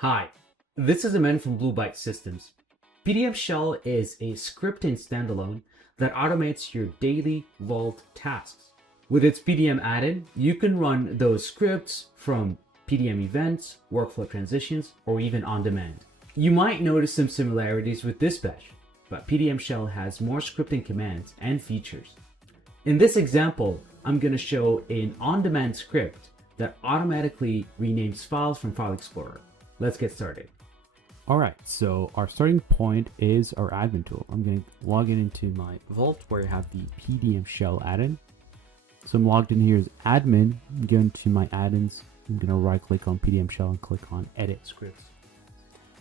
Hi, this is Amen from Byte Systems. PDMShell is a scripting standalone that automates your daily Vault tasks. With its PDM add-in, you can run those scripts from PDM events, workflow transitions, or even on demand. You might notice some similarities with Dispatch, but PDMShell has more scripting commands and features. In this example, I'm going to show an on-demand script that automatically renames files from File Explorer. Let's get started. Alright, so our starting point is our admin tool. I'm going to log in into my Vault where I have the PDMShell add-in. So I'm logged in here as admin. I'm going to my add-ins. I'm going to right click on PDMShell and click on Edit Scripts.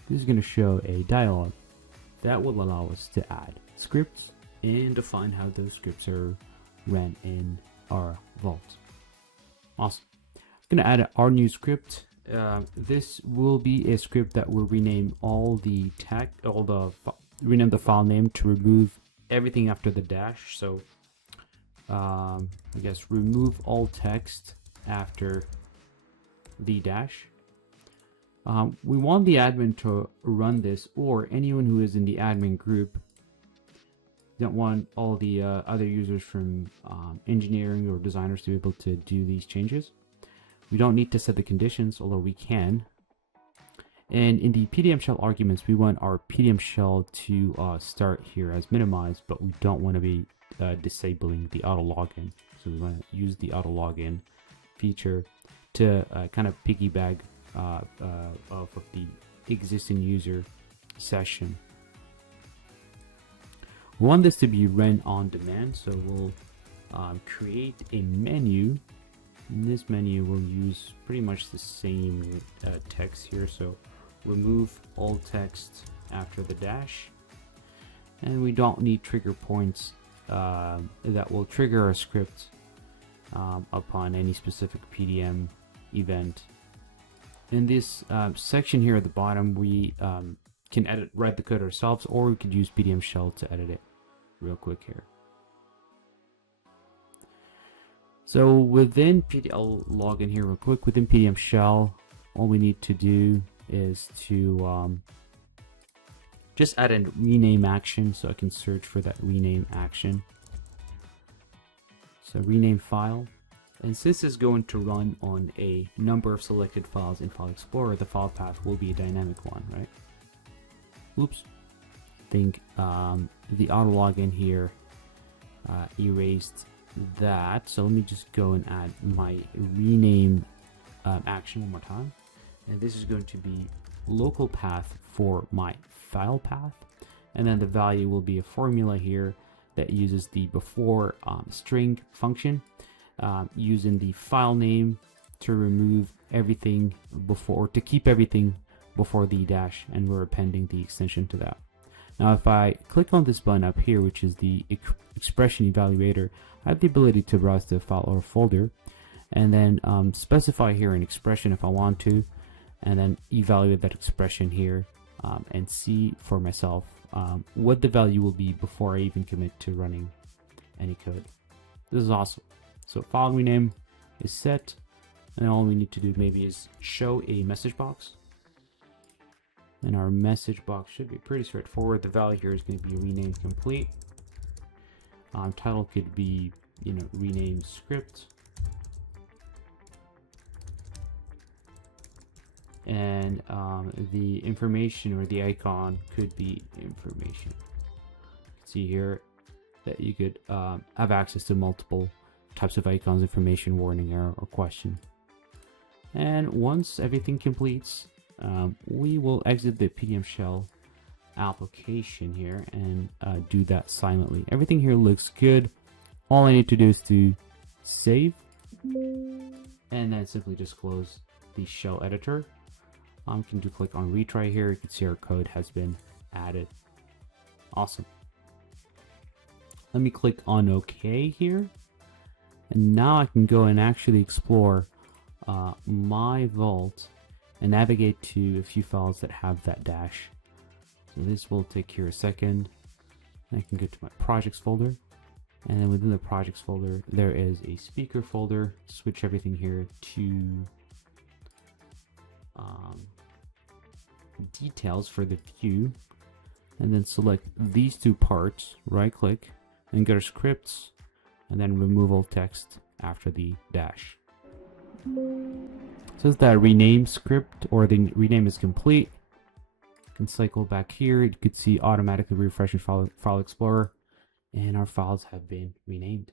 This is going to show a dialog that will allow us to add scripts and define how those scripts are ran in our Vault. Awesome. I'm going to add our new script. This will be a script that will rename rename the file name to remove everything after the dash. So I guess remove all text after the dash. We want the admin to run this, or anyone who is in the admin group. Don't want all the other users from engineering or designers to be able to do these changes. We don't need to set the conditions, although we can. And in the PDMShell arguments, we want our PDMShell to start here as minimized, but we don't want to be disabling the auto login. So we want to use the auto login feature to kind of piggyback off of the existing user session. We want this to be run on demand, so we'll create a menu. In this menu, we'll use pretty much the same text here. So remove all text after the dash. And we don't need trigger points that will trigger our script upon any specific PDM event. In this section here at the bottom, we can write the code ourselves, or we could use PDMShell to edit it real quick here. So within I'll log in here real quick. Within PDMShell, all we need to do is to just add a rename action, so I can search for that rename action. So rename file, and since it's going to run on a number of selected files in File Explorer, the file path will be a dynamic one, right? Oops. I think the auto login here erased that, so let me just go and add my rename action one more time, and this is going to be local path for my file path, and then the value will be a formula here that uses the before string function, using the file name to remove everything before, to keep everything before the dash, and we're appending the extension to that. Now if I click on this button up here, which is the expression evaluator, I have the ability to browse the file or folder and then specify here an expression if I want to, and then evaluate that expression here and see for myself what the value will be before I even commit to running any code. This is awesome. So file rename is set, and all we need to do maybe is show a message box. And our message box should be pretty straightforward. The value here is going to be rename complete. Title could be, rename script. And the information or the icon could be information. See here that you could have access to multiple types of icons, information, warning, error, or question. And once everything completes, we will exit the PDMShell application here and do that silently. Everything here looks good. All I need to do is to save and then simply just close the shell editor. I can click on retry here. You can see our code has been added. Awesome. Let me click on OK here, and now I can go and actually explore my Vault and navigate to a few files that have that dash. So this will take here a second. I can go to my projects folder, and then within the projects folder there is a speaker folder. Switch everything here to details for the view, and then select these two parts, right click, and go to scripts, and then remove all text after the dash. Says that rename script or the rename is complete. You can cycle back here. You could see automatically refreshing File Explorer, and our files have been renamed.